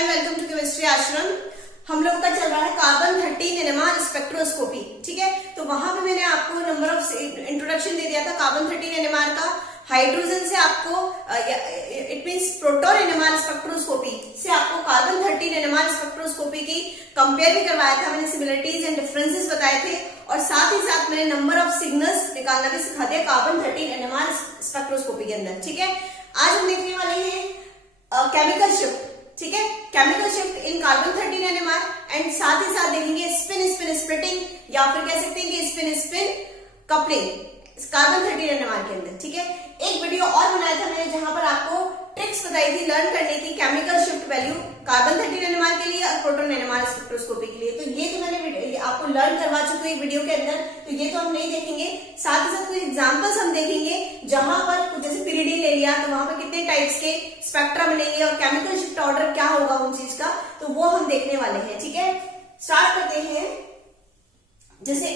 And welcome to chemistry आश्रम। हम लोग का चल रहा है कार्बन 13 एनएमआर स्पेक्ट्रोस्कोपी। ठीक है, तो वहां पे मैंने आपको नंबर ऑफ इंट्रोडक्शन दे दिया था कार्बन 13 एनएमआर का। हाइड्रोजन से आपको it means proton NMR spectroscopy से आपको कार्बन 13 एनएमआर स्पेक्ट्रोस्कोपी की कंपेयर भी करवाया था। मैंने सिमिलरिटीज एंड डिफरेंसेस बताए थे और साथ ही साथ मैंने नंबर ऑफ सिग्नल्स निकालना भी सिखा दिया कार्बन 13 एनएमआर स्पेक्ट्रोस्कोपी के अंदर। ठीक है, आज हम देखने वाले हैं केमिकल शिफ्ट। ठीक है, chemical shift in carbon 13 NMR and साथ ही साथ देखेंगे स्पिन स्पिन स्प्लिटिंग या फिर कह सकते हैं कि spin spin coupling carbon 13 NMR के अंदर। ठीक है, एक वीडियो और बनाया था मैंने जहां पर आपको ट्रिक्स बताई थी, लर्न करनी थी chemical shift value carbon 13 NMR के लिए और प्रोटॉन एनएमआर स्पेक्ट्रोस्कोपी के लिए। तो ये तो मैंने आपको लर्न करवा चुकी हूँ वीडियो के अंदर, तो ये तो हम नहीं देखेंगे। साथ ही साथ कुछ एग्जांपल्स हम देखेंगे जहां पर जैसे पिरिडीन ले लिया तो वहां पर कितने टाइप्स के स्पेक्ट्रा मिलेंगे और केमिकल शिफ्ट ऑर्डर क्या होगा उन चीज का, तो वो हम देखने वाले हैं। ठीक है, स्टार्ट करते हैं। जैसे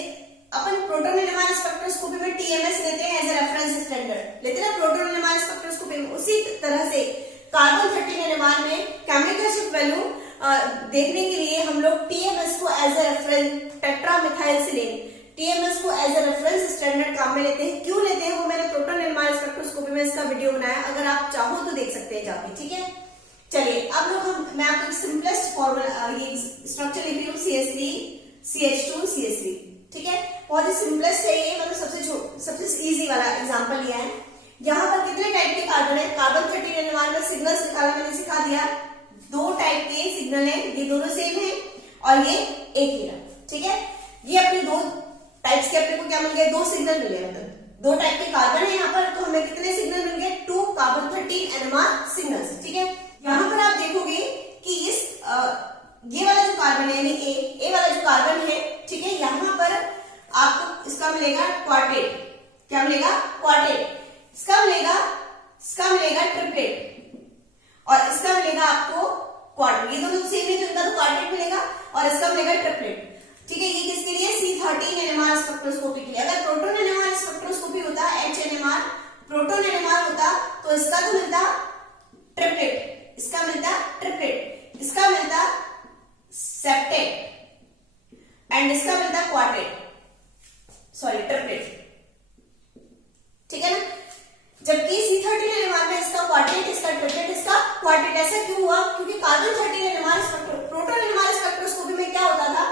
अपन प्रोटॉन एनएमआर स्पेक्ट्रोस्कोपी में टीएमएस लेते हैं एज ए रेफरेंस स्टैंडर्ड, लेते हैं प्रोटॉन एनएमआर स्पेक्ट्रोस्कोपी में। उसी तरह से कार्बन 13 एनएमआर में केमिकल शिफ्ट वैल्यू देखने के लिए हम लोग टीएमएस को एज ए रेफरेंस टेट्रामेथाइलसिलेन टीएमएस को एज ए रेफरेंस स्टैंडर्ड काम में लेते हैं। क्यों लेते हैं वो मैंने प्रोटॉन एनएमआर स्पेक्ट्रोस्कोपी में इसका वीडियो बनाया, अगर आप चाहो तो देख सकते हैं जाके। ठीक है, चलिए अब लोग मैं आपको सिंपलेस्ट फॉर्मूला ये स्ट्रक्चर लिख रही हूँ CH3 CH2 CH3। ठीक है, बहुत ही सिंपलेस्ट है ये, मतलब सबसे इजी वाला एग्जांपल लिया है। यहाँ पर कितने टाइप के कार्बन है, कार्बन 13 एनएमआर में सिग्नल्स निकालना मैंने सिखा दिया। दो टाइप के सिग्नल है, ये दोनों सेम है और ये एक ही है। ठीक है, ये अपने दो टाइप्स के अपने को क्या मिल गए, दो सिग्नल मिले, मतलब दो टाइप के कार्बन है यहाँ पर। तो हमें कितने सिग्नल मिल गए, 2 कार्बन 13 एनएमआर सिग्नल्स। ठीक है, यहाँ पर आप देखोगे कि इस ये वाला जो कार्बन है यानी ए वाला जो कार्बन है, ठीक है, यहाँ पर आपको इसका मिलेगा क्वार्टेट। क्या मिलेगा, क्वार्टेट। इसका मिलेगा ट्रिपलेट और इसका मिलेगा आपको क्वार्टेट। ये दोनों सेम है तो इनका तो क्वार्टेट मिलेगा और इसका मिलेगा ट्रिपलेट। ठीक है, ये किसके लिए, C13 एनएमआर स्पेक्ट्रोस्कोपी के लिए। अगर प्रोटॉन एनएमआर स्पेक्ट्रोस्कोपी होता H एनएमआर प्रोटॉन एनएमआर होता तो इसका तो मिलता ट्रिपलेट, इसका मिलता ट्रिपलेट, इसका मिलता सेप्टेट एंड इसका मिलता क्वार्टेट, सॉरी ट्रिपलेट। ठीक है ना, जबकि C13 एनएमआर में इसका क्वार्टेट, इसका ट्रिपलेट, इसका क्वार्टेट। ऐसा क्यों हुआ, क्योंकि carbon 13 NMR proton NMR spectroscopy में क्या होता था,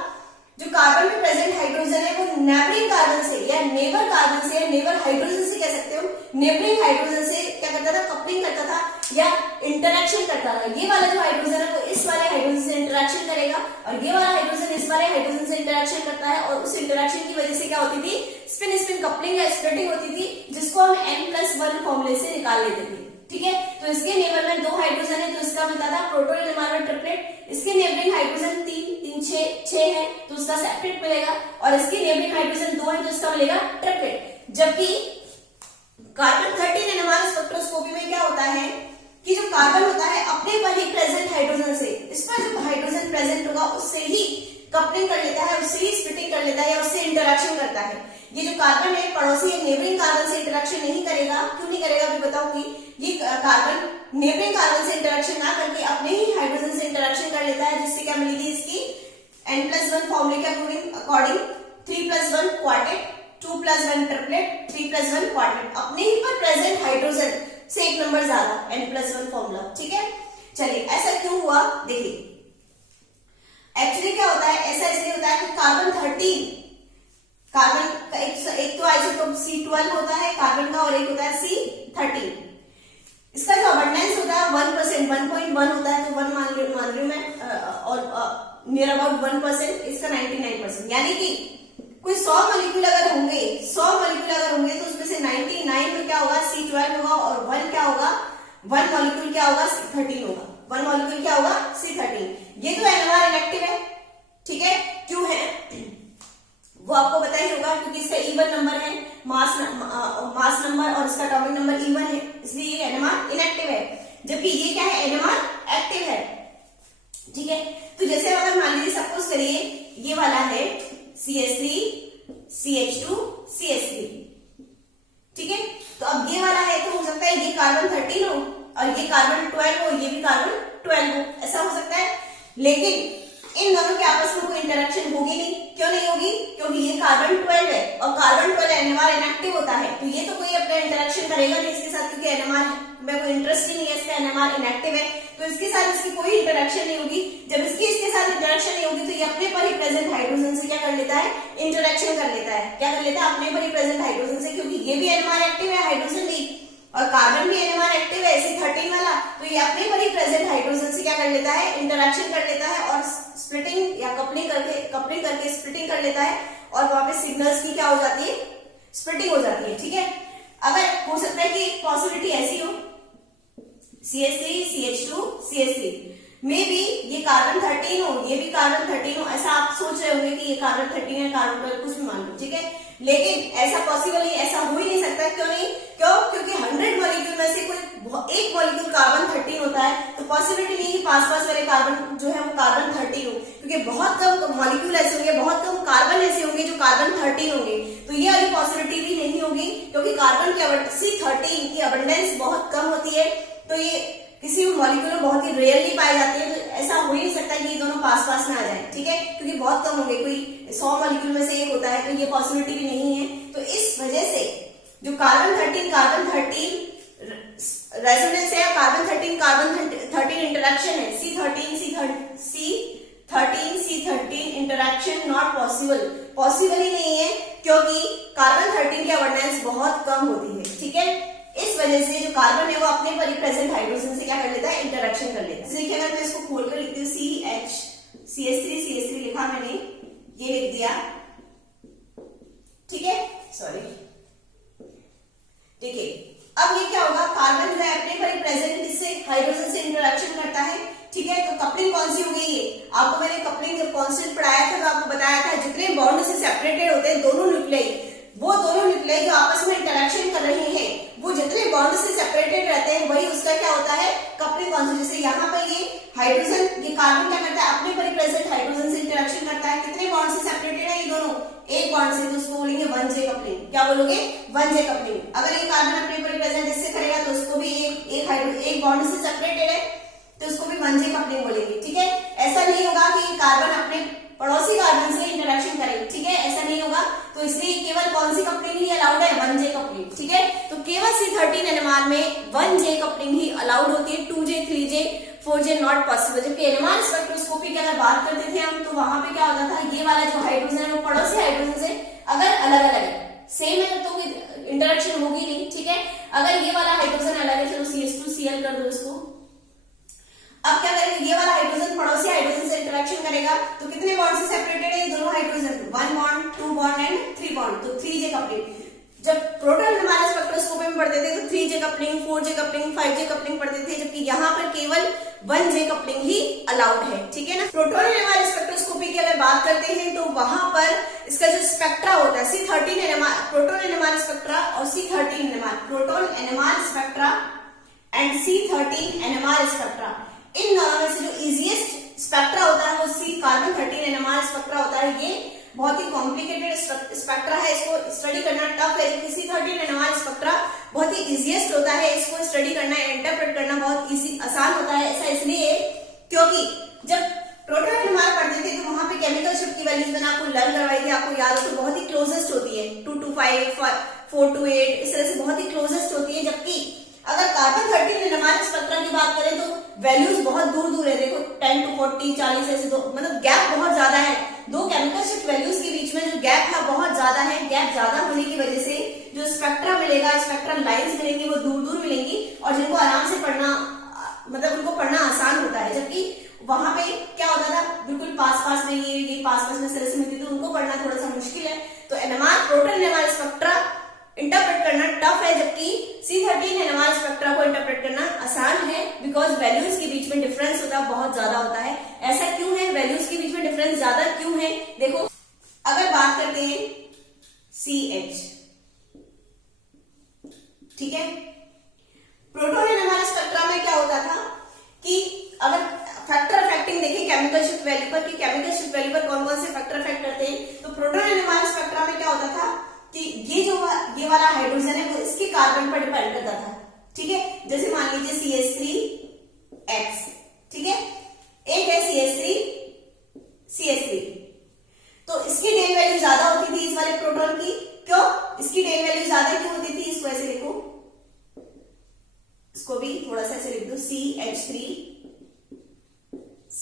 जो कार्बन में प्रेजेंट हाइड्रोजन है वो नेबरिंग कार्बन से या नेबर कार्बन से या नेबर हाइड्रोजन से कह सकते हो, नेबरिंग हाइड्रोजन से क्या करता था, कपलिंग करता था या इंटरेक्शन करता था। ये वाला जो हाइड्रोजन है वो इस वाले हाइड्रोजन से इंटरेक्शन करेगा और ये वाला हाइड्रोजन इस वाले हाइड्रोजन से इंटरेक्शन करता है और उस इंटरेक्शन की वजह से क्या होती थी, स्पिन स्पिन कपलिंग या स्प्लिटिंग होती थी, जिसको हम N+1 फॉर्मूले से निकाल लेते थे। ठीक है, तो इसके नेबर में 2 हाइड्रोजन है तो इसका मिलता था प्रोटॉन एनएमआर में ट्रिपलेट। इसके नेबरिंग हाइड्रोजन 6 है तो उसका सेप्टेट मिलेगा और इसके नेबरिंग हाइड्रोजन 2 है तो इसका मिलेगा ट्रिपलेट। जबकि कार्बन 13 एनएमआर स्पेक्ट्रोस्कोपी में क्या होता है कि जो कार्बन होता है अपने पर ही प्रेजेंट हाइड्रोजन से, इस पर जो हाइड्रोजन प्रेजेंट होगा उससे ही कपलिंग कर लेता है, उससे ही स्प्लिटिंग कर लेता है या उससे इंटरेक्शन करता है। ये जो कार्बन है पड़ोसी नेबरिंग कार्बन से इंटरेक्शन नहीं करेगा। क्यों नहीं करेगा अभी बताऊंगी। ये कार्बन नेबरिंग कार्बन से इंटरेक्शन ना करके अपने ही हाइड्रोजन से इंटरेक्शन कर लेता है, जिससे क्या मिलेगी इसकी N+1 फॉर्मूले के अकॉर्डिंग 3+1 क्वार्टेट, 2+1 ट्रिपलेट, 3+1 क्वार्टेट। अपने ही पर प्रेजेंट हाइड्रोजन से एक नंबर ज्यादा, N+1 फॉर्मूला। ठीक है, चलिए ऐसा क्यों हुआ देखिए। एक्चुअली क्या होता है, ऐसा इसलिए होता है कि कार्बन 13 कार्बन का एक तो आइसोटोप C12 होता है कार्बन का और एक होता है C13। इसका जो अबंडेंस होता है 1%, 1.1 होता है तो 1 मान रही हूं मैं और नियर अबाउट 1%, इसका 99%। यानी कि कोई 100 मॉलिक्यूल अगर होंगे, 100 मॉलिक्यूल अगर होंगे तो उसमें से 99 में क्या होगा, C12 होगा और 1 क्या होगा, 1 मॉलिक्यूल क्या होगा, C13 होगा। 1 मॉलिक्यूल क्या होगा, C13। ये तो एनएमआर इनएक्टिव है। ठीक है, क्यों है वो आपको पता ही होगा क्योंकि इसका इवन नंबर है, मास नंबर और इसका एटॉमिक नंबर इवन है, इसलिए ये एनएमआर इनएक्टिव है। जबकि ये क्या है, एनएमआर एक्टिव है। ठीक है, तो जैसे अगर मान लीजिए सपोज करिए ये वाला है CH3 CH2 CH3। ठीक है, तो अब ये वाला है तो हो सकता है ये कार्बन 13 हो और ये कार्बन 12 हो, ये भी कार्बन 12 हो, ऐसा हो सकता है। लेकिन इन दोनों के आपस में कोई इंटरेक्शन होगी नहीं। क्यों नहीं होगी? क्योंकि ये कार्बन 12 है और कार्बन 12 NMR इनएक्टिव होता है, तो ये तो कोई अपना इंटरेक्शन करेगा नहीं इसके साथ, क्योंकि NMR में कोई इंटरेस्ट ही नहीं है, इसका NMR इनएक्टिव है, तो इसके साथ इसकी कोई इंटरेक्शन नहीं होगी। जब इसके साथ इंटरेक्शन नहीं होगी तो ये अपने पर ही प्रेजेंट हाइड्रोजन से क्या कर लेता है? इंटरेक्शन कर लेता है। क्या कर लेता है? अपने पर ही प्रेजेंट हाइड्रोजन से, क्योंकि ये भी NMR एक्टिव है, हाइड्रोजन भी, और कार्बन भी NMR एक्टिव है C13 वाला, तो ये अपने पर ही प्रेजेंट हाइड्रोजन से क्या कर लेता है? इंटरेक्शन कर लेता है और स्प्लिटिंग या कपलिंग करके स्प्लिटिंग कर लेता है, और वहां पे सिग्नल्स की क्या हो जाती है? स्प्लिटिंग हो जाती है। ठीक है, अगर हो सकता है कि पॉसिबिलिटी ऐसी हो CH3 CH2 CH3 में भी ये कार्बन 13 हो, ये भी कार्बन 13 हो, ऐसा आप सोच रहे होंगे कि ये कार्बन 13 है, कार्बन 12 कुछ भी मान लो। ठीक है, लेकिन ऐसा पॉसिबल नहीं, ऐसा हो ही नहीं सकता। क्यों नहीं? क्योंकि 100 मॉलिक्यूल में से कोई एक मॉलिक्यूल कार्बन 13 होता है, तो पॉसिबिलिटी नहीं कि पास वाले कार्बन जो है वो कार्बन 13 हो, क्योंकि बहुत कम मॉलिक्यूल ऐसे होंगे, बहुत कम कार्बन ऐसे होंगे जो कार्बन 13 होंगे, तो ये वाली पॉसिबिलिटी भी नहीं होगी, क्योंकि कार्बन की C13 की अबंडेंस बहुत कम होती है, तो ये किसी भी मॉलिक्यूल में बहुत ही रेयरली पाए जाते हैं, तो ऐसा हो ही नहीं सकता कि ये दोनों पास पास में आ जाए। ठीक है, क्योंकि बहुत कम होंगे, कोई 100 मॉलिक्यूल में से एक होता है, तो ये पॉसिबिलिटी भी नहीं है। तो इस वजह से जो कार्बन 13 रेजोनेंस है, कार्बन 13 इंटरेक्शन है, C13 इंटरेक्शन नॉट पॉसिबल ही नहीं है, क्योंकि कार्बन 13 की अबंडेंस बहुत कम होती है। ठीक है, इस वजह से जो कार्बन है वो अपने पर ही प्रेजेंट हाइड्रोजन से क्या कर लेता है? इंटरेक्शन कर लेता है। देखिए, अगर मैं इसको खोलकर लिखती हूँ CH3 लिखा मैंने, ये लिख दिया। ठीक है, सॉरी, देखिए अब ये क्या होगा? कार्बन जो है अपने पर ही प्रेजेंट इससे हाइड्रोजन से इंटरेक्शन करता है। ठीक है, तो कपलिंग कौन सी हो गई? ये आपको मैंने कपलिंग जब कांस्टेंट पढ़ाया था तो आपको बताया था जितने बॉन्ड से सेपरेटेड होते हैं दोनों न्यूक्लियाई, वो दोनों न्यूक्लियाई जो आपस में इंटरेक्शन कर रहे हैं, वो जितने बॉन्ड से सेपरेटेड रहते हैं वही उसका क्या होता है? Coupling constant. जैसे यहाँ पर ये हाइड्रोजन, ये कार्बन क्या करता है? अपने पर ही प्रेजेंट हाइड्रोजन से इंटरेक्शन करता है। कितने बॉन्ड से सेपरेटेड है ये दोनों? एक बॉन्ड से, तो उसको बोलेंगे 1J कपलिंग। क्या बोलोगे? 1J coupling. अगर ये कार्बन अपने पर ही प्रेजेंट इससे करेगा तो उसको भी एक बॉन्ड से सेपरेटेड है, तो उसको भी 1J कपलिंग बोलेंगे। ठीक है, ऐसा नहीं होगा कि कार्बन अपने पड़ोसी कार्बन से इंटरेक्शन करे। ठीक है, ऐसा नहीं होगा, तो इसलिए केवल कौन सी कपलिंग ही अलाउड है? 1J coupling. ठीक है, तो केवल C13 NMR में 1J कपलिंग ही अलाउड होती है, 2J 3J 4J not possible. जबकि NMR स्पेक्ट्रोस्कोपी की अगर बात करते थे हम, तो वहां पे क्या होता था? ये वाला जो हाइड्रोजन है वो पड़ोसी हाइड्रोजन से अगर अलग अलग है, सेम है, तो इंटरेक्शन होगी नहीं। ठीक है, अगर ये वाला हाइड्रोजन अलग है, चलो CH2Cl कर दो इसको। अब क्या करेंगे? ये वाला हाइड्रोजन पड़ोसी हाइड्रोजन से इंटरेक्शन करेगा, तो कितने बॉन्ड से सेपरेटेड है ये दोनों hydrogen? 1 bond, 2 bond and 3 bond, तो 3J कपलिंग। जब प्रोटॉन NMR स्पेक्ट्रोस्कोपी में पढ़ते थे तो 3J coupling, 4J coupling, 5J coupling पढ़ते थे, जबकि यहाँ पर केवल 1J कपलिंग ही अलाउड है। ठीक है ना। प्रोटॉन NMR स्पेक्ट्रोस्कोपी की अगर बात करते हैं तो वहां पर इसका जो स्पेक्ट्रा होता है C13 NMR, proton NMR spectra और C13 NMR, proton NMR spectra and C13 NMR spectra, इन दोनों में से जो इजीएस्ट स्पेक्ट्रा होता है वो कार्बन 13 NMR स्पेक्ट्रा होता है। ये बहुत ही कॉम्प्लिकेटेड स्पेक्ट्रा है, इसको स्टडी करना टफ है, जबकि C13 NMR स्पेक्ट्रा बहुत ही इजीएस्ट होता है, इसको स्टडी करना, इंटरप्रेट करना बहुत इजी आसान होता है। ऐसा इसलिए क्योंकि जब प्रोटॉन NMR पढ़ते थे तो वहां पे केमिकल शिफ्ट की वैल्यूज मैंने आपको लर्न करवाई थी, आपको याद हो तो बहुत ही क्लोजेस्ट होती है, 2 to 5, 4 to 8, इस तरह से बहुत ही क्लोजेस्ट होती है। जबकि अगर कार्बन 13 NMR स्पेक्ट्रा की बात करें तो वैल्यूज बहुत दूर दूर है, देखो 10 to 40, 40 ऐसे, तो मतलब गैप बहुत ज्यादा है, दो केमिकल शिफ्ट वैल्यूज के बीच में जो गैप है बहुत ज्यादा है। गैप ज्यादा होने की वजह से जो स्पेक्ट्रा मिलेगा, स्पेक्ट्रल लाइंस मिलेंगी वो दूर दूर मिलेंगी, और जिनको आराम से पढ़ना, मतलब उनको पढ़ना आसान होता है। जबकि वहां पे क्या होता था, बिल्कुल पास पास में ये पास पास में तरह से मिलती थी, उनको पढ़ना थोड़ा सा मुश्किल है। तो प्रोटॉन NMR स्पेक्ट्रा इंटरप्रेट करना टफ है, जबकि C13 NMR स्पेक्ट्रा को इंटरप्रेट करना आसान है, बिकॉज वैल्यूज के बीच में डिफरेंस होता है, बहुत ज्यादा होता है। ऐसा क्यों है? वैल्यूज के बीच में डिफरेंस ज्यादा क्यों है? देखो, अगर बात करते हैं CH, ठीक है, प्रोटॉन NMR स्पेक्ट्रा में क्या होता था कि अगर फैक्टर अफेक्टिंग देखें केमिकल शिफ्ट वैल्यू पर, कि केमिकल शिफ्ट वैल्यू पर कौन कौन से फैक्टर अफेक्ट करते हैं, तो प्रोटॉन NMR स्पेक्ट्रा में क्या होता था कि ये वाला हाइड्रोजन है वो इसके कार्बन पर डिपेंड करता था। ठीक है, जैसे मान लीजिए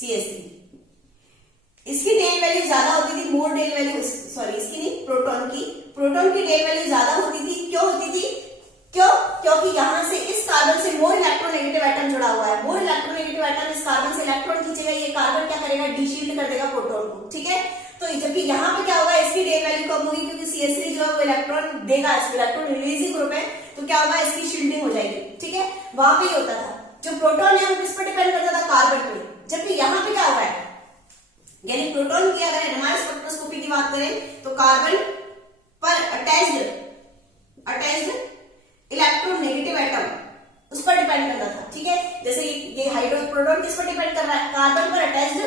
CH3। इसकी डेल वैल्यू ज्यादा होती थी, मोर डेल वैल्यू, सॉरी इसकी नहीं, प्रोटॉन की डेल वैल्यू ज्यादा होती थी। क्यों होती थी? क्योंकि यहां से इस कार्बन से मोर इलेक्ट्रोनेगेटिव एटम जुड़ा हुआ है। मोर इलेक्ट्रोनेगेटिव एटम इस कार्बन से इलेक्ट्रॉन खींचेगा, ये कार्बन क्या करेगा? डीशील्ड कर देगा प्रोटॉन को, ठीक है। तो जबकि यहाँ पे क्या होगा? इसकी डेल वैल्यू कम होगी क्योंकि CH3 जो है वो इलेक्ट्रॉन देगा, इसको इलेक्ट्रॉन रिलीजिंग ग्रुप है, तो क्या होगा? इसकी शील्डिंग हो जाएगी, ठीक है। वहां पे ही होता था। जो प्रोटॉन है वो किस पर डिपेंड करता था? कार्बन पे। जबकि यहाँ पे क्या हुआ है? यानी प्रोटॉन की अगर NMR स्पेक्ट्रोस्कोपी की बात करें तो कार्बन पर अटैच्ड इलेक्ट्रोनेगेटिव एटम उस पर डिपेंड करता था, ठीक है। जैसे ये प्रोटॉन किस पर डिपेंड कर रहा है? कार्बन पर अटैच्ड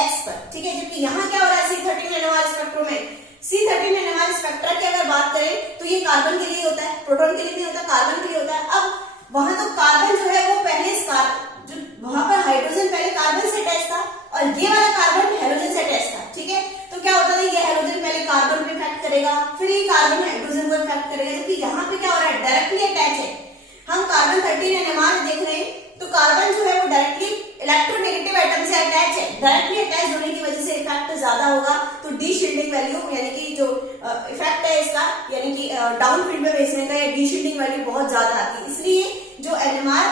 X पर, ठीक है। जबकि यहाँ क्या हो रहा है? C13 NMR स्पेक्ट्रो में, C13 NMR स्पेक्ट्रा की अगर बात करें तो ये कार्बन के लिए होता है, प्रोटॉन के लिए नहीं होता, कार्बन के लिए होता है। अब वहां तो कार्बन जो है वो पहले जो वहां पर हाइड्रोजन पहले कार्बन से अटैच था और ये वाला कार्बन हेलोजन से अटैच था, ठीक है। तो क्या होता था? ये हेलोजन पहले कार्बन पे इफेक्ट करेगा, फिर ये कार्बन हाइड्रोजन को इफेक्ट करेगा। जबकि यहाँ पे क्या हो रहा है? डायरेक्टली अटैच है। हम कार्बन 13 NMR देख रहे हैं तो कार्बन जो है वो डायरेक्टली इलेक्ट्रोनेगेटिव एटम से अटैच है। डायरेक्टली अटैच होने की वजह से इफेक्ट ज्यादा होगा, तो डी शील्डिंग वैल्यू यानी कि जो इफेक्ट है इसका, यानी कि डाउन फील्ड में भेजने का, या डी शील्डिंग वैल्यू बहुत ज्यादा आती है। इसलिए जो NMR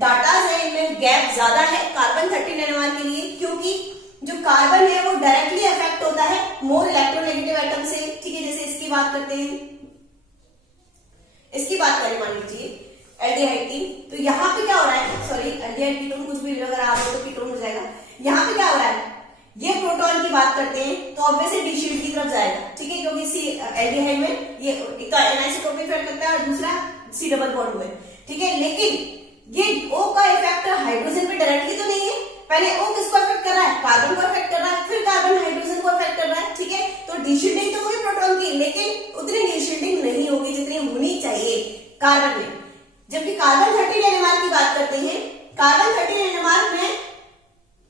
डाटाज है इनमें गैप ज्यादा है कार्बन 13 NMR के लिए, क्योंकि जो कार्बन है वो डायरेक्टली अफेक्ट होता है मोर इलेक्ट्रोनेगेटिव एटम से, ठीक है। जैसे इसकी बात करते हैं, इसकी बात करें मान लीजिए एल्डिहाइड की, तो यहाँ पे क्या हो रहा है? सॉरी एल्डिहाइड कीटोन कुछ भी अगर आ रहा हो तो कीटोन हो जाएगा। यहाँ पे क्या हो रहा है? ये प्रोटॉन की बात करते हैं तो ऑब्वियसली डी शील्ड की तरफ जाएगा, ठीक है। क्योंकि एल्डिहाइड में ये एक तो एनाइसोटोपिक इफेक्ट करता है और दूसरा C डबल बॉन्ड हुआ है, ठीक है। लेकिन ये O का इफेक्ट हाइड्रोजन पे डायरेक्टली तो नहीं है। पहले O किसको इफेक्ट कर रहा है? कार्बन को इफेक्ट कर रहा है, फिर कार्बन हाइड्रोजन को इफेक्ट कर रहा है, ठीक है। तो डीशील्डिंग तो होगी प्रोटॉन की, लेकिन उतनी डीशील्डिंग नहीं होगी जितनी होनी चाहिए कार्बन में। जबकि कार्बन 13 NMR की बात करते हैं, कार्बन 13 NMR में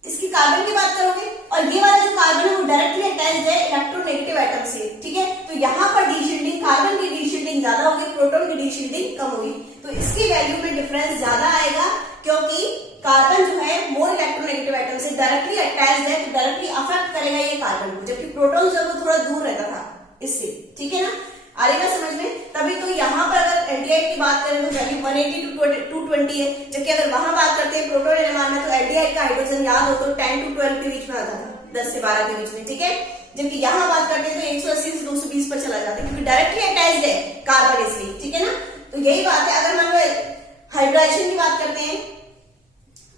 इसकी कार्बन की बात करोगे और ये वाला जो कार्बन है वो डायरेक्टली अटैच्ड है इलेक्ट्रोनेगेटिव एटम से, ठीक है। तो यहाँ पर डीशील्डिंग, कार्बन की डीशील्डिंग ज्यादा होगी, प्रोटॉन की डीशील्डिंग कम होगी। तो इसकी वैल्यू में डिफरेंस ज्यादा आएगा क्योंकि कार्बन जो है मोर इलेक्ट्रोनेगेटिव एटम से डायरेक्टली अटैच्ड है, तो डायरेक्टली अफेक्ट करेगा ये कार्बन को, जबकि प्रोटॉन जो है थोड़ा दूर रहता था इससे, ठीक है ना। आएगा समझ में? तभी तो यहाँ पर अगर एल्डिहाइड की बात करें तो वैल्यू 180 to 220 है, जबकि अगर वहां बात करते हैं प्रोटॉन NMR में तो एल्डिहाइड का हाइड्रोजन याद हो तो 10 to 12 के बीच में आता था, 10 से 12 के बीच में, ठीक है। जबकि यहाँ बात करते हैं तो 180 से 220 पर चला जाता है क्योंकि डायरेक्टली अटैच्ड है कार्बन इसलिए, ठीक है ना। तो यही बात है। अगर मान लो हाइब्रिडाइजेशन की बात करते हैं,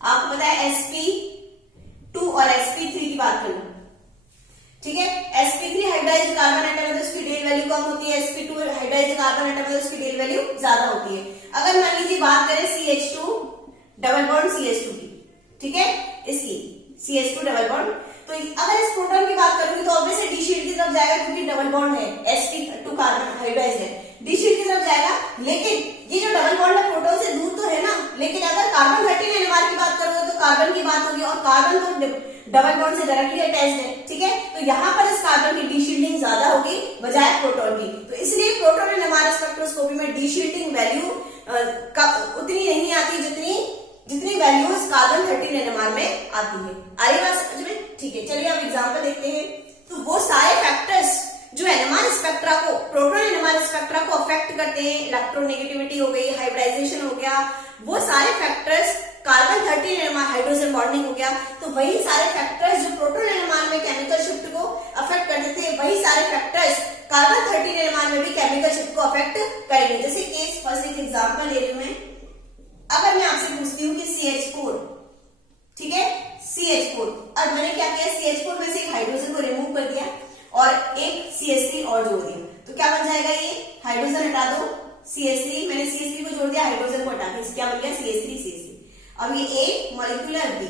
आपको पता है sp2 और sp3 की बात करना, ठीक है। sp3 हाइब्रिडाइज्ड कार्बन एटम है तो उसकी डेल वैल्यू कम होती है, sp2 हाइब्रिडाइज्ड कार्बन एटम है तो उसकी डेल वैल्यू ज्यादा होती है। अगर मान लीजिए बात करें CH2 डबल बॉन्ड CH2 की, ठीक है, इसकी CH2 डबल बॉन्ड, तो अगर इस प्रोटॉन की बात करूंगी तो ऑब्वियसली डी शील्ड की तरफ जाएगा क्योंकि डबल बॉन्ड है, sp2 कार्बन हाइब्रिडाइज्ड है, डी शील्ड की तरफ जाएगा। लेकिन ये जो डबल बॉन्ड है प्रोटॉन से दूर तो है ना, लेकिन अगर कार्बन 13 NMR की बात करोगे तो कार्बन की बात होगी और कार्बन तो डबल बॉन्ड से डायरेक्टली अटैच्ड है, ठीक है। तो यहाँ पर इस कार्बन की डीशील्डिंग ज्यादा होगी बजाय प्रोटॉन की, तो इसलिए प्रोटॉन NMR स्पेक्ट्रोस्कोपी में डीशील्डिंग वैल्यू उतनी नहीं आती जितनी वैल्यू इस कार्बन 13 NMR में आती है। आगे बात समझ में? ठीक है, चलिए अब एग्जाम्पल देखते हैं। तो वो सारे फैक्टर्स जो NMR स्पेक्ट्रा को, प्रोटॉन NMR स्पेक्ट्रा को अफेक्ट करते हैं, इलेक्ट्रोनेगेटिविटी हो गई, हाइब्रिडाइजेशन हो गया, वो सारे factors, carbon 13 NMR hydrogen bonding हो गया, तो वही सारे फैक्टर्स जो प्रोटॉन NMR में केमिकल शिफ्ट को अफेक्ट करते थे, वही सारे फैक्टर्स कार्बन 13 NMR में भी केमिकल शिफ्ट को अफेक्ट करेंगे। जैसे केस फर्स्ट एक एग्जाम्पल ले रही हूं मैं। अगर मैं आपसे पूछती हूँ कि CH4, ठीक है, CH4, अब मैंने क्या किया, CH4 में से एक हाइड्रोजन को रिमूव कर दिया और एक CH3 और जोड़ दिया, तो क्या बन जाएगा? ये हाइड्रोजन हटा दो, CH3, मैंने CH3 को जोड़ दिया, हाइड्रोजन को हटा के क्या बन गया? CH3। अब ये A मॉलिक्यूलर B।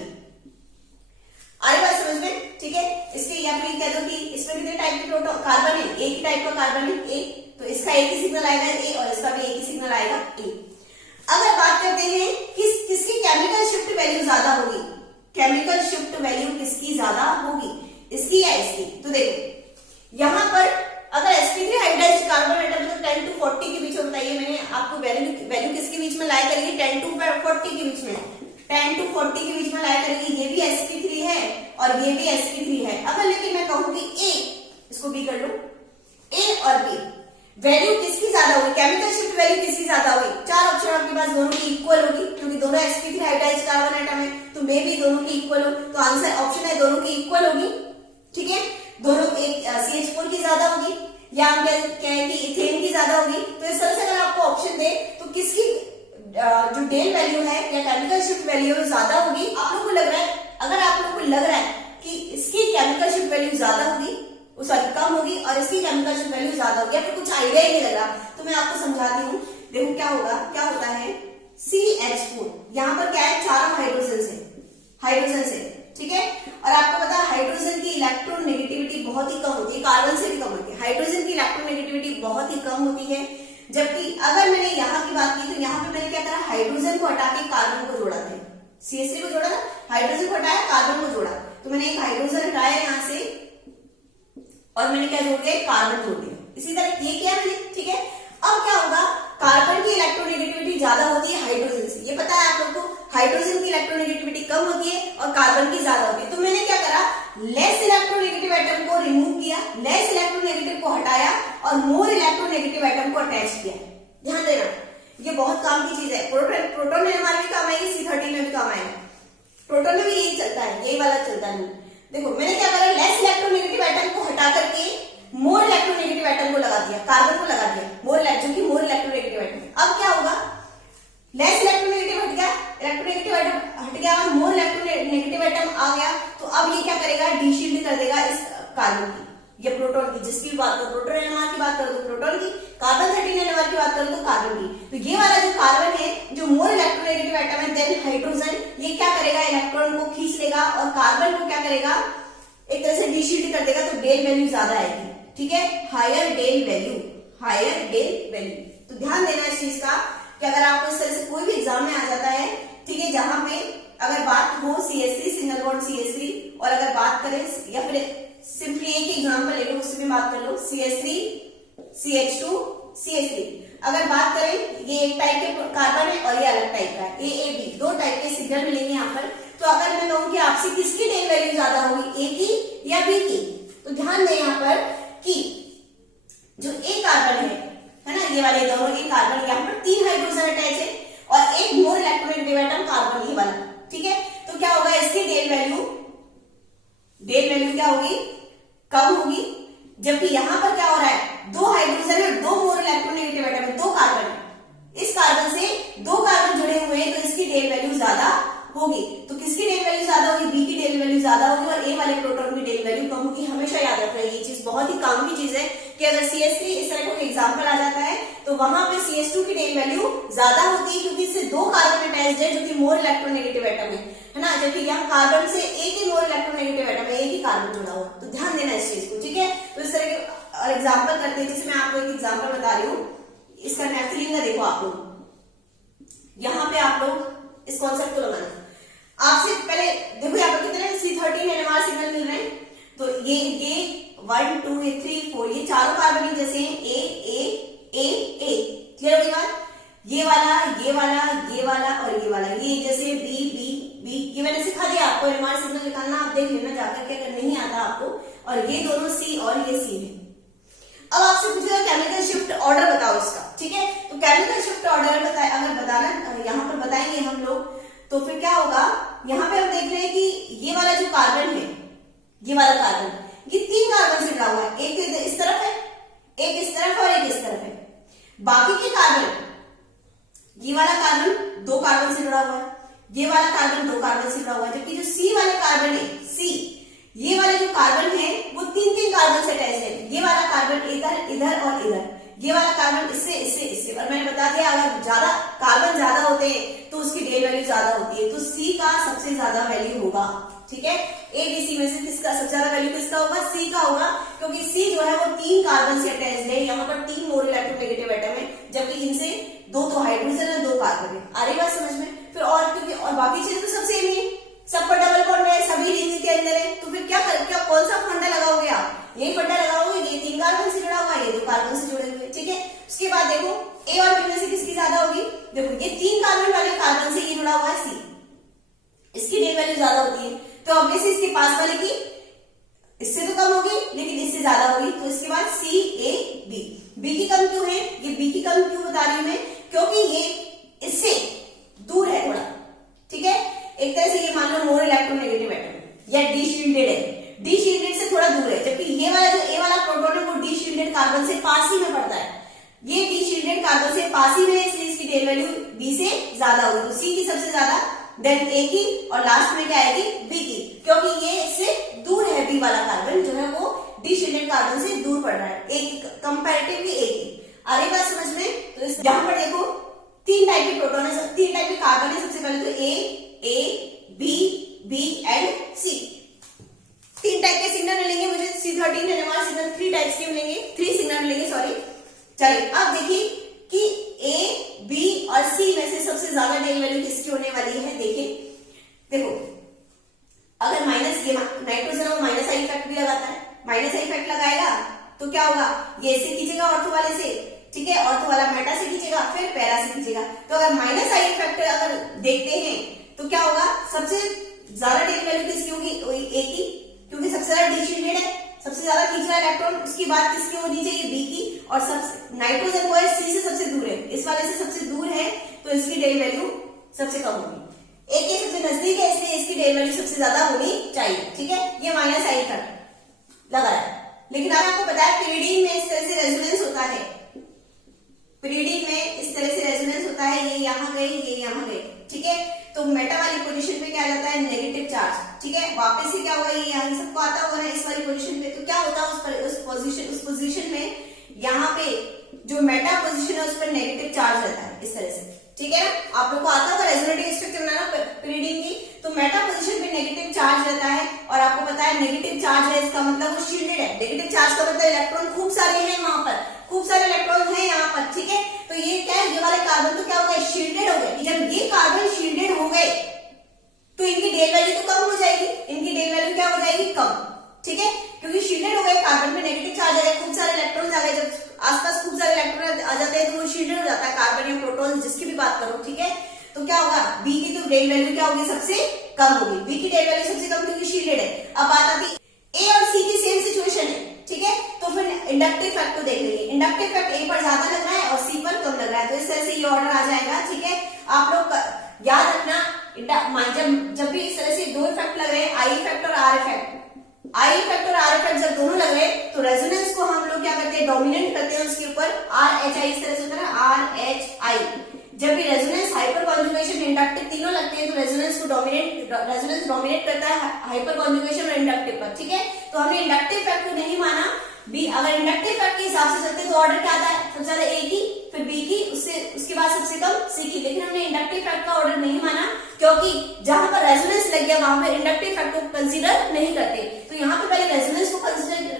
आई बात समझ में? ठीक है, इसके या फिर कह दो कि इसमें कितने टाइप के प्रोटॉन कार्बन है? एक ही टाइप का कार्बन है A, तो इसका एक ही सिग्नल आएगा A और इसका भी एक ही सिग्नल आएगा A। अगर बात करते हैं कि किसकी केमिकल शिफ्ट वैल्यू ज्यादा होगी, केमिकल शिफ्ट वैल्यू किसकी ज्यादा होगी, इसकी या इसकी? तो देखो यहाँ पर अगर sp3 हाइब्रिडाइज्ड कार्बन एटम तो 10 to 40 के बीच में, बताइए मैंने आपको वैल्यू किसके बीच में लाया करेगी? 10 to 40 के बीच में, 10 to 40 के बीच में लाया करेगी। ये भी sp3 है और ये भी sp3 है। अगर लेकिन मैं कहूँ कि ए, इसको बी कर लो, ए और बी वैल्यू किसकी ज्यादा होगी, केमिकल शिफ्ट वैल्यू किसकी ज्यादा होगी, चार ऑप्शन आपके पास दोनों की इक्वल होगी क्योंकि दोनों sp3 हाइब्रिडाइज्ड कार्बन एटम है, तो मे भी दोनों की इक्वल हो, तो आंसर ऑप्शन है दोनों की इक्वल होगी। ठीक है, दोनों एक CH4 की ज्यादा होगी या हम कहें कि इथेन की ज्यादा होगी। तो इस तरह से अगर आपको ऑप्शन दे तो किसकी जो डेल वैल्यू है या केमिकल शिफ्ट वैल्यू ज्यादा होगी। आप लोगों को लग रहा है, अगर आप लोगों को लग रहा है कि इसकी केमिकल शिफ्ट वैल्यू ज्यादा होगी, सॉरी कम होगी, और इसकी केमिकल शिफ्ट वैल्यू ज्यादा होगी, या फिर कुछ आइडिया ही नहीं लग रहा, तो मैं आपको समझाती हूँ। देखो क्या होगा, क्या होता है CH4, यहाँ पर क्या है, चारों हाइड्रोजन से, ठीक है। और आपको पता है हाइड्रोजन की इलेक्ट्रोनेगेटिविटी बहुत ही कम होती है, कार्बन से भी कम होती है। हाइड्रोजन की इलेक्ट्रोनेगेटिविटी बहुत ही कम होती है, जबकि अगर मैंने यहाँ की बात की तो यहाँ पे मैंने क्या करा, हाइड्रोजन को हटा के कार्बन को जोड़ा था, CH3 को जोड़ा ना, हाइड्रोजन को हटाया कार्बन को जोड़ा, तो मैंने एक हाइड्रोजन हटाया यहाँ से और मैंने क्या जोड़ दिया, कार्बन जोड़ दिया। इसी तरह ये किया मैंने, ठीक है। अब क्या होगा, कार्बन की इलेक्ट्रोनेगेटिविटी ज्यादा होती है हाइड्रोजन से, ये पता है आप लोगों को, हाइड्रोजन की इलेक्ट्रोनेगेटिविटी कम होती है और कार्बन की ज्यादा होती है। तो मैंने क्या करा, लेस इलेक्ट्रोनेगेटिव एटम को रिमूव किया, लेस इलेक्ट्रोनेगेटिव को हटाया और मोर इलेक्ट्रोनेगेटिव एटम को अटैच किया। ध्यान देना, ये बहुत काम की चीज है। प्रोटॉन NMR भी काम आएगी, C13 में भी काम आएगा, प्रोटॉन में भी यही चलता है, यही वाला चलता है। देखो मैंने क्या करा, लेस इलेक्ट्रोनेगेटिव एटम को हटा करके मोर इलेक्ट्रोनेगेटिव एटम को लगा दिया, कार्बन को लगा दिया, जो कि मोर इलेक्ट्रोनेगेटिव एटम। अब क्या होगा, लेस इलेक्ट्रोनेगेटिव हट गया, इलेक्ट्रोनेगेटिव एटम हट गया और मोर इलेक्ट्रोनेगेटिव एटम आ गया, तो अब ये क्या करेगा, डीशील्ड कर देगा इस कार्बन की या प्रोटॉन की, जिसकी बात करो, प्रोटॉन NMR की बात करो तो प्रोटॉन की, कार्बन 13 NMR की बात करो तो कार्बन की। तो ये वाला जो कार्बन है, जो मोर इलेक्ट्रोनेगेटिव एटम है, देन हाइड्रोजन, ये क्या करेगा, इलेक्ट्रॉन को खींच लेगा और कार्बन को क्या करेगा, एक तरह से डीशील्ड कर देगा, तो डेल वैल्यू ज्यादा आएगी। ठीक है, हायर डेल वैल्यू। तो ध्यान देना इस चीज का कि अगर आपको इस तरह से कोई भी एग्जाम में आ जाता है, ठीक है, जहां पे अगर बात हो CH3 सिंगल बॉन्ड CH3, और अगर बात करें या फिर सिंपली एक एग्जाम्पल ले लो, उसमें बात कर लो CH3 CH2 CH3, अगर बात करें ये एक टाइप के कार्बन है और ये अलग टाइप का है, AAB, दो टाइप के सिग्नल मिलेंगे यहाँ पर। तो अगर मैं कहूँ कि आपसे किसकी डेल वैल्यू ज्यादा होगी, A की या B की, तो ध्यान दें यहाँ पर कि जो एक कार्बन है ना, ये वाले दोनों एक कार्बन, यहाँ पर 3 हाइड्रोजन अटैच है और एक मोर इलेक्ट्रोनेगेटिव एटम कार्बन ये वाला, ठीक है। तो क्या होगा, इसकी डेल वैल्यू क्या होगी, कम होगी, जबकि यहाँ पर क्या हो रहा है, 2 हाइड्रोजन और 2 मोर इलेक्ट्रोनेगेटिव एटम है, 2 कार्बन है, इस कार्बन से 2 कार्बन जुड़े हुए हैं, तो इसकी डेल वैल्यू ज्यादा होगी। तो किसकी डेल वैल्यू ज्यादा होगी, बी की डेल वैल्यू ज्यादा होगी और ए वाले प्रोटॉन की डेल वैल्यू कम होगी। हमेशा याद रखना ये चीज, बहुत ही काम की चीज है कि अगर CH3 इस तरह का एग्जाम्पल आ जाता है तो वहां पे CH2 की डेल वैल्यू ज्यादा होती है, क्योंकि इससे 2 कार्बन अटैच्ड है जो कि मोर इलेक्ट्रोनेगेटिव एटम है ना, जबकि यहाँ कार्बन से एक ही मोर इलेक्ट्रोनेगेटिव एटम है, एक ही कार्बन जुड़ा हुआ। तो ध्यान देना इस चीज को, ठीक है। तो इस तरह के एग्जाम्पल करते हैं, जैसे मैं आपको एक एग्जाम्पल बता रही हूँ, इसका नेफ्थलीन का देखो आप लोग, यहाँ पे आप लोग इस कॉन्सेप्ट को लगाना। आपसे पहले देखो यहाँ पर कितने C13 NMR सिग्नल मिल रहे हैं, तो ये 1 2 3 4 ये चारों कार्बन जैसे हैं, A क्लियर होगी बात। ये वाला और ये वाला, ये जैसे B, ये मैंने सिखा दिया आपको, NMR सिग्नल निकालना आप देख लेना जाकर के, अगर नहीं आता आपको। और ये दोनों C और ये C है। अब आपसे पूछेगा केमिकल शिफ्ट ऑर्डर बताओ इसका, ठीक है। तो केमिकल शिफ्ट ऑर्डर अगर बताना यहाँ पर बताएंगे हम लोग, तो फिर क्या होगा, यहाँ पे हम देख रहे हैं कि ये वाला जो कार्बन है, ये वाला कार्बन, ये 3 कार्बन से जुड़ा हुआ है, एक इस तरफ है, एक इस तरफ और एक इस तरफ है। बाकी के कार्बन, ये वाला कार्बन 2 कार्बन से जुड़ा हुआ है, ये वाला कार्बन 2 कार्बन से जुड़ा हुआ है, जबकि जो C वाले कार्बन है, ये वाले जो कार्बन है वो 3 कार्बन से अटैच है। ये वाला कार्बन इधर और इधर, ये वाला कार्बन इससे, और मैंने बता दिया अगर कार्बन ज्यादा होते हैं तो उसकी डेल वैल्यू ज्यादा होती है, तो C का सबसे ज्यादा वैल्यू होगा, ठीक है। ABC में से किसका सबसे ज्यादा वैल्यू किसका होगा, C का होगा, क्योंकि C जो है वो 3 कार्बन से अटैच है, यहाँ पर 3 मोर इलेक्ट्रोनेगेटिव एटम है, जबकि इनसे 2 हाइड्रोजन और 2 कार्बन है। आ रही बात समझ में। फिर और क्योंकि और बाकी चीजें तो सब सेम ही है, सब पर डबल बॉन्ड है, सभी रिंग के अंदर है, तो फिर क्या कौन सा फंडा लगाओगे आप, यही फंडा लगाओगे, ये 3 कार्बन से जुड़ा हुआ है, ये 2 कार्बन से जुड़े हुए, ठीक है। उसके बाद देखो A और B में से किसकी ज्यादा होगी, देखो ये 3 कार्बन वाले कार्बन से ये जुड़ा हुआ है C, इसकी डेल वैल्यू ज्यादा होती है। तो तो ऑब्वियसली इसके पास वाले की इससे तो कम होगी लेकिन इससे ज्यादा होगी, तो इसके बाद सी ए बी। बी की कम क्यों है, ये बी की कम क्यों बता रही हूं मैं, क्योंकि ये इससे दूर है थोड़ा, ठीक है। एक तरह से ये मान लो मोर इलेक्ट्रोनेगेटिव एटम या डी शील्डेड है, डी शील्डेड से थोड़ा दूर है, जबकि ये वाला जो ए वाला प्रोटॉन है वो डी शील्डेड कार्बन से पास ही में पड़ता है, ये डी शील्डेड कार्बन से पास ही में है, इसलिए इसकी डेल वैल्यू बी से ज्यादा होगी, तो सी की सबसे ज्यादा, देन ए की, और लास्ट में क्या आएगी बी की, क्योंकि ये इससे दूर है, बी वाला कार्बन जो है वो डी शील्डेड कार्बन से दूर पड़ रहा है, एक कंपैरेटिवली ए की। आगे बात समझ में, तो यहां पर देखो तीन टाइप के प्रोटॉन है, तीन टाइप के कार्बन है, सबसे पहले तो ए बी बी एंड सी, तीन टाइप के सिग्नल मिलेंगे मुझे C13 NMR सिग्नल 3 टाइप्स के मिलेंगे, 3 सिग्नल मिलेंगे सॉरी। चलिए अब देखिए कि ए बी और सी में से सबसे ज्यादा डेल वैल्यू किसकी होने वाली है, देखिए देखो अगर माइनस, ये नाइट्रोजन और माइनस आई इफेक्ट भी लगाता है, माइनस आई इफेक्ट लगाएगा तो क्या होगा, ये से खींचेगा ऑर्थो वाले से, ठीक है, ऑर्थो वाला मेटा से खींचेगा, फिर पैरा से खींचेगा, तो अगर माइनस आई इफेक्ट अगर देखते हैं तो क्या होगा, सबसे ज्यादा डेल वैल्यू किसकी होगी, ए की, क्योंकि सबसे ज्यादा डी शील्डेड है, सबसे ज्यादा खींच रहा है इलेक्ट्रॉन, उसकी बात किसकी होनी चाहिए, बी की, और सबसे नाइट्रोजन वो है सी से सबसे दूर है, इस वाले से सबसे दूर है, तो इसकी डेल वैल्यू सबसे कम होगी, ए के सबसे नजदीक है इसलिए इसकी डेल वैल्यू सबसे ज्यादा होनी चाहिए, ठीक है। ये माइनस आई इफेक्ट लगा है, लेकिन आपको पता है पिरिडीन में इस तरह से रेजोनेंस होता है, पिरिडीन में इस तरह से रेजोनेंस होता है, ये यहाँ गए ये यहाँ गए, ठीक है, तो मेटा वाली पोजीशन पे क्या जाता है, नेगेटिव चार्ज, ठीक है, वापस से क्या होगा, ये यहाँ सबको आता होगा ना इस वाली पोजीशन पे, तो क्या होता है उस पोजीशन में यहाँ पे जो मेटा पोजीशन है उस पर नेगेटिव चार्ज रहता है इस तरह से, ठीक है ना, आप लोग को आता होगा रेजोनेटिव स्ट्रक्चर बनाना पिरिडीन की, तो मेटा पोजीशन पे नेगेटिव चार्ज रहता है, और आपको पता है नेगेटिव चार्ज है इसका मतलब वो शील्डेड है, नेगेटिव चार्ज का मतलब इलेक्ट्रॉन खूब सारे हैं वहां पर, खूब सारे इलेक्ट्रॉन हैं यहाँ पर, ठीक है, तो ये क्या है, ये वाले कार्बन तो क्या हो गए, शील्डेड हो गए, जब ये कार्बन शील्डेड हो गए तो इनकी डेल वैल्यू तो कम हो जाएगी, इनकी डेल वैल्यू क्या हो जाएगी, कम, ठीक है, क्योंकि शील्डेड हो गए, कार्बन पे नेगेटिव चार्ज आ गया, खूब सारे इलेक्ट्रॉन आ गए, जब आसपास खूब सारे इलेक्ट्रॉन आ जाते हैं तो वो शील्डेड हो जाता है, कार्बन या प्रोटॉन जिसकी भी बात करो, ठीक है, तो क्या होगा, बी की तो डेल वैल्यू क्या होगी, सबसे कम होगी, बी की डेल वैल्यू सबसे कम क्योंकि शील्डेड है। अब बात आती ए और सी की सेम सिचुएशन है, ठीक है, तो फिर इंडक्टिव फैक्ट को देख लेंगे, इंडक्टिव फैक्ट ए पर ज्यादा लग रहा है और सी पर कम लग रहा है, तो इस तरह से ये ऑर्डर आ जाएगा, ठीक है। आप लोग याद रखना जब भी इस तरह से दो इफेक्ट लग रहे हैं, आई इफेक्ट और आर इफेक्ट, आई इफेक्ट और आर इफेक्ट जब दोनों लग रहे हैं तो रेजोनेंस को हम लोग क्या करते हैं, डोमिनेट करते हैं उसके ऊपर, आर एच आई इस तरह से होता है ना, आर एच आई, जब भी रेजोनेंस हाइपर कॉन्जुगेशन इंडक्टिव तीनों लगते हैं तो रेजोनेंस डोमिनेट करता है हाइपर कॉन्जुगेशन और इंडक्टिव पर, ठीक है, तो हमने इंडक्टिव फैक्ट को नहीं माना, बी अगर इंडक्टिव फैक्ट के हिसाब से चलते तो ऑर्डर क्या आता है, सबसे ज्यादा ए की, फिर बी की, उसके बाद सबसे कम सी की, लेकिन हमने इंडक्टिव फैक्ट का ऑर्डर नहीं माना क्योंकि जहां पर रेजोनेंस लग गया वहां पर इंडक्टिव फैक्ट को कंसीडर नहीं करते, तो यहाँ पर पहले रेजोनेंस को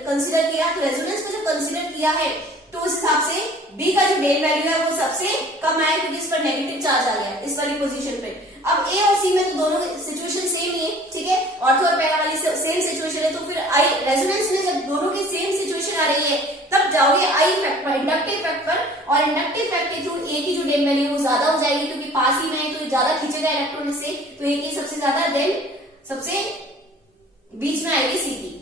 कंसीडर किया, तो रेजोनेंस को जब कंसीडर किया है तो उस हिसाब से बी का जो डेल वैल्यू है वो सबसे कम आया क्योंकि इस पर नेगेटिव चार्ज आ गया इस वाली पोजीशन पे। अब ए और सी में तो दोनों सिचुएशन सेम ही है, ठीक है, ऑर्थो और पैरा वाली सेम सिचुएशन है, तो फिर आई रेजोनेंस में जब दोनों की सेम सिचुएशन आ रही है तब जाओगे आई फैक्ट पर, इंडक्टिव फैक्ट पर, और इंडक्टिव फैक्ट के थ्रू ए की जो डेल वैल्यू वो ज्यादा हो जाएगी क्योंकि पास ही में है तो ज्यादा खींचेगा इलेक्ट्रॉन से, तो ए की सबसे ज्यादा, देन सबसे बीच में आएगी सी की,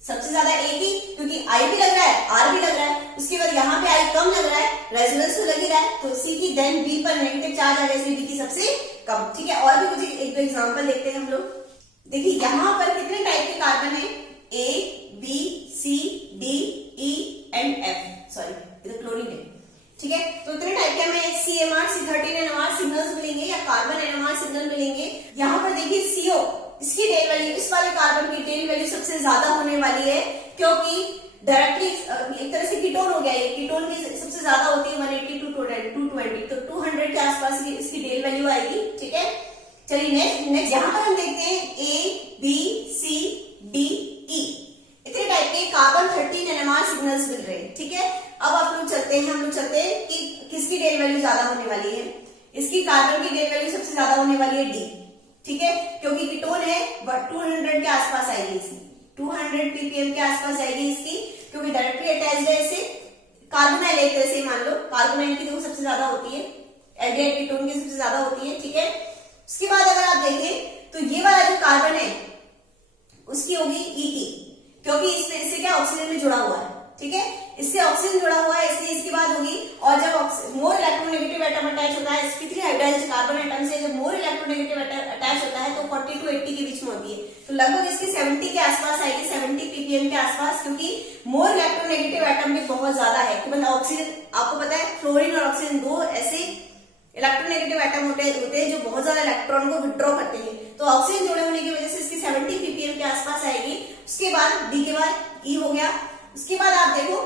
सबसे ज्यादा ए की क्योंकि आई भी लग रहा है आर भी लग रहा है, उसके बाद यहाँ पे आई कम लग रहा है, रेजोनेंस तो लग ही रहा है, तो सी की, देन बी पर नेगेटिव चार्ज आ गया इसलिए बी की सबसे कम, ठीक है। और भी कुछ एक दो एग्जांपल देखते हैं हम लोग, देखिए यहाँ पर कितने टाइप के कार्बन है, A B C D E and F, sorry इधर क्लोरीन है, ठीक है, तो इतने टाइप के हमें CMR C13 NMR सिग्नल्स मिलेंगे या कार्बन NMR सिग्नल मिलेंगे। यहाँ पर देखिए CO, इसकी डेल वैल्यू, इस वाले कार्बन की डेल वैल्यू सबसे ज्यादा होने वाली है क्योंकि डायरेक्टली एक तरह से कीटोन हो गया, ये कीटोन की सबसे ज्यादा होती है 180 टू 220, तो 200 के आसपास इसकी डेल वैल्यू आएगी, ठीक है। चलिए नेक्स्ट यहाँ पर हम देखते हैं A B C D E, इतने टाइप के कार्बन 13 NMR सिग्नल्स मिल रहे हैं, ठीक है। अब हम लोग चलते हैं कि किसकी डेल वैल्यू ज्यादा होने वाली है, इसकी कार्बन की डेल वैल्यू सबसे ज्यादा होने वाली है डी, ठीक है, क्योंकि कीटोन है 200 के आसपास आएगी इसकी, 200 ppm के आसपास आएगी इसकी, क्योंकि डायरेक्टली अटैच्ड है इससे, कार्बोनाइल एक तरह से मान लो, कार्बोनाइल की देखो सबसे ज्यादा होती है, एल्डिहाइड कीटोन की सबसे ज्यादा होती है, ठीक है। उसके बाद अगर आप देखें तो ये वाला जो कार्बन है उसकी होगी ई की, क्योंकि इससे क्या ऑक्सीजन में जुड़ा हुआ है, ठीक है, इससे ऑक्सीजन जुड़ा हुआ है इसलिए इसकी बात होगी। और जब मोर इलेक्ट्रोनेगेटिव एटम अटैच होता है sp3 हाइब्रिडाइज्ड कार्बन एटम से, जब मोर इलेक्ट्रोनेगेटिव अटैच होता है तो 40 to 80 के बीच में होती है, तो लगभग इसकी 70 के आसपास आएगी, 70 ppm के आसपास, क्योंकि मोर इलेक्ट्रोनेगेटिव एटम भी बहुत ज्यादा है। मतलब ऑक्सीजन, आपको पता है फ्लोरीन और ऑक्सीजन दो ऐसे इलेक्ट्रोनेगेटिव एटम होते हैं जो बहुत ज्यादा इलेक्ट्रॉन को विड्रॉ करते हैं, तो ऑक्सीजन जुड़े होने की वजह से इसकी 70 ppm के आसपास आएगी। उसके बाद डी के बाद ई हो गया, उसके बाद आप देखो,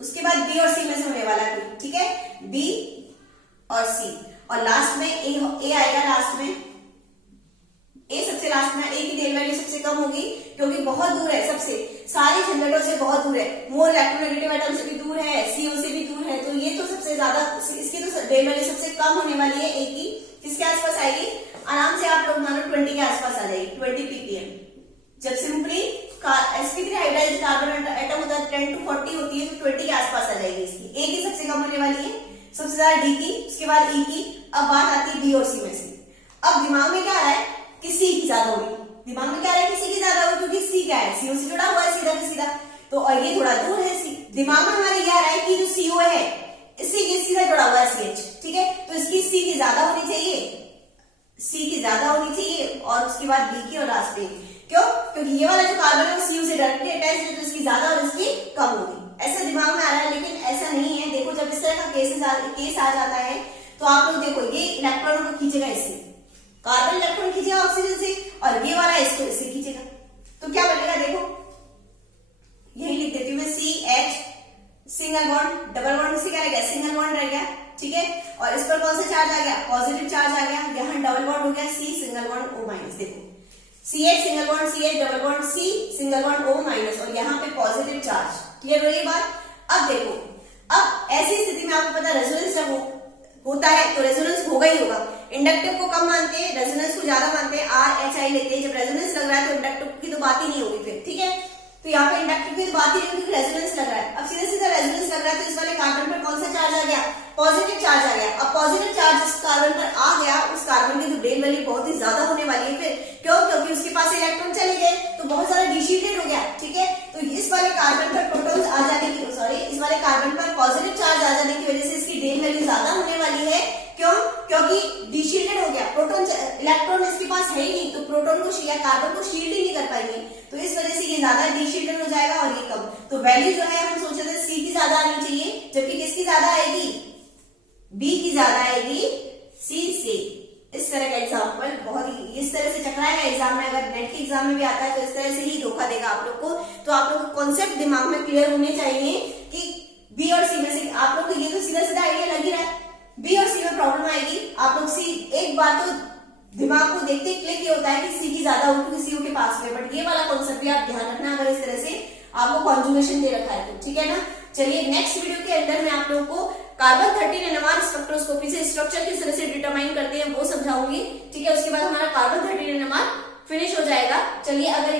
उसके बाद बी और सी में से होने वाला है कोई, ठीक है, बी और सी, और लास्ट में ए आएगा, लास्ट में ए सबसे लास्ट में, ए की डेल वैल्यू सबसे कम होगी क्योंकि बहुत दूर है, सबसे सारी झंझटों से बहुत दूर है, मोर इलेक्ट्रोनेगेटिव एटम से भी दूर है, सीओ से भी दूर है, तो ये तो सबसे ज्यादा, इसकी तो डेल वैल्यू सबसे कम होने वाली है ए की, किसके आसपास आएगी, आराम से आप लोग मानो 20 के आसपास आ जाएगी, 20 ppm। जब simply sp3 hybridised carbon atom होता है 10 to 40 होती है, तो 20 के आसपास आ जाएगी इसकी, ए की सबसे कम होने वाली है, सबसे ज्यादा डी की, उसके बाद ई की। अब बात आती है बी और सी में से। अब दिमाग में क्या आ रहा है कि सी की ज्यादा होगी, दिमाग में क्या आ रहा है कि सी की ज्यादा होगी, क्योंकि सी क्या है, सीओ से जुड़ा हुआ है सीधा का सीधा, तो और ये थोड़ा दूर है सी। दिमाग में हमारे ये आ रहा है कि जो सीओ है इससे ये सीधा जुड़ा हुआ है सीएच, ठीक है, तो इसकी सी की ज्यादा होनी चाहिए, सी की ज्यादा होनी चाहिए, और उसके बाद बी की, और लास्ट में क्यों, क्योंकि ये वाला जो कार्बन है वो सीयू से डायरेक्टली अटैच है, तो इसकी ज्यादा और इसकी कम होगी, ऐसा दिमाग में आ रहा है, लेकिन ऐसा नहीं है। देखो जब इस तरह का केस आ जाता है तो आप लोग देखो, ये इलेक्ट्रॉन को खींचेगा इससे, कार्बन इलेक्ट्रॉन खींचेगा ऑक्सीजन से, और ये वाला इसको इससे खींचेगा, तो क्या बनेगा, देखो यही लिख देती हूँ मैं, C H single bond, double bond से क्या रह गया, सिंगल बॉन्ड रह गया, ठीक है, और इस पर कौन सा चार्ज आ गया, पॉजिटिव चार्ज आ गया, यहाँ डबल बॉन्ड हो गया, C single bond O minus, देखो CH single bond CH double bond C single bond O minus, और यहाँ पे पॉजिटिव चार्ज, क्लियर हो रही है बात। अब देखो, अब ऐसी स्थिति में आपको पता है रेजोनेंस जब होता है तो रेजोनेंस होगा ही होगा, इंडक्टिव को कम मानते हैं, रेजोनेंस को ज्यादा मानते हैं, RHI लेते हैं, जब रेजोनेंस लग रहा है तो इंडक्टिव की तो बात ही नहीं होगी फिर, ठीक है, तो यहाँ पे इंडक्टिव की बात ही नहीं होगी, रेजोनेंस लग रहा है। अब सीधा सीधा रेजोनेंस लग रहा है तो इस वाले कार्बन पर कौन सा चार्ज आ गया, पॉजिटिव चार्ज आ गया। अब पॉजिटिव चार्ज जिस कार्बन पर आ गया उस कार्बन की तो डेल वैल्यू बहुत ही ज्यादा होने वाली है फिर, क्यों, क्योंकि उसके पास इलेक्ट्रॉन चले गए तो बहुत ज्यादा डिशीटेड हो गया, ठीक है, तो इस वाले कार्बन पर प्रोटॉन्स आ जाने की, सॉरी इस वाले कार्बन पर पॉजिटिव चार्ज आ जाने की वजह से इसकी डेल वैल्यू ज्यादा होने वाली है, क्यों, क्योंकि डिशील्डेड हो गया, प्रोटॉन इलेक्ट्रॉन इसके पास है ही नहीं, तो प्रोटॉन को या कार्बन को शील्ड ही नहीं कर पाएंगे, तो इस वजह से ये ज्यादा डिशील्डेड हो जाएगा और ये कम, तो वैल्यू जो है हम सोचे थे सी की ज्यादा आनी चाहिए, जबकि किसकी ज्यादा आएगी, बी की ज्यादा आएगी सी से। इस तरह का एग्जाम्पल बहुत ही इस तरह से चकराएगा एग्जाम में, अगर नेट के एग्जाम में भी आता है तो इस तरह से ही धोखा देगा आप लोग को, तो आप लोग को कॉन्सेप्ट दिमाग में क्लियर होने चाहिए कि बी और सी में से आप लोग को ये तो सीधा सीधा आइडिया लग ही रहा है, बी और सी में प्रॉब्लम आएगी, आप लोग सी एक बार तो दिमाग को देखते क्लिक ये होता है कि सी की ज्यादा होगी क्योंकि सीओ के पास में, बट ये वाला कॉन्सेप्ट भी आप ध्यान रखना अगर इस तरह से आपको कॉन्जुगेशन दे रखा है तो, ठीक है ना। चलिए नेक्स्ट वीडियो के अंदर मैं आप लोग को कार्बन 13 NMR स्पेक्ट्रोस्कोपी से स्ट्रक्चर किस तरह से डिटरमाइन करते हैं वो समझाऊंगी, ठीक है, उसके बाद हमारा कार्बन 13 NMR फिनिश हो जाएगा। चलिए अगर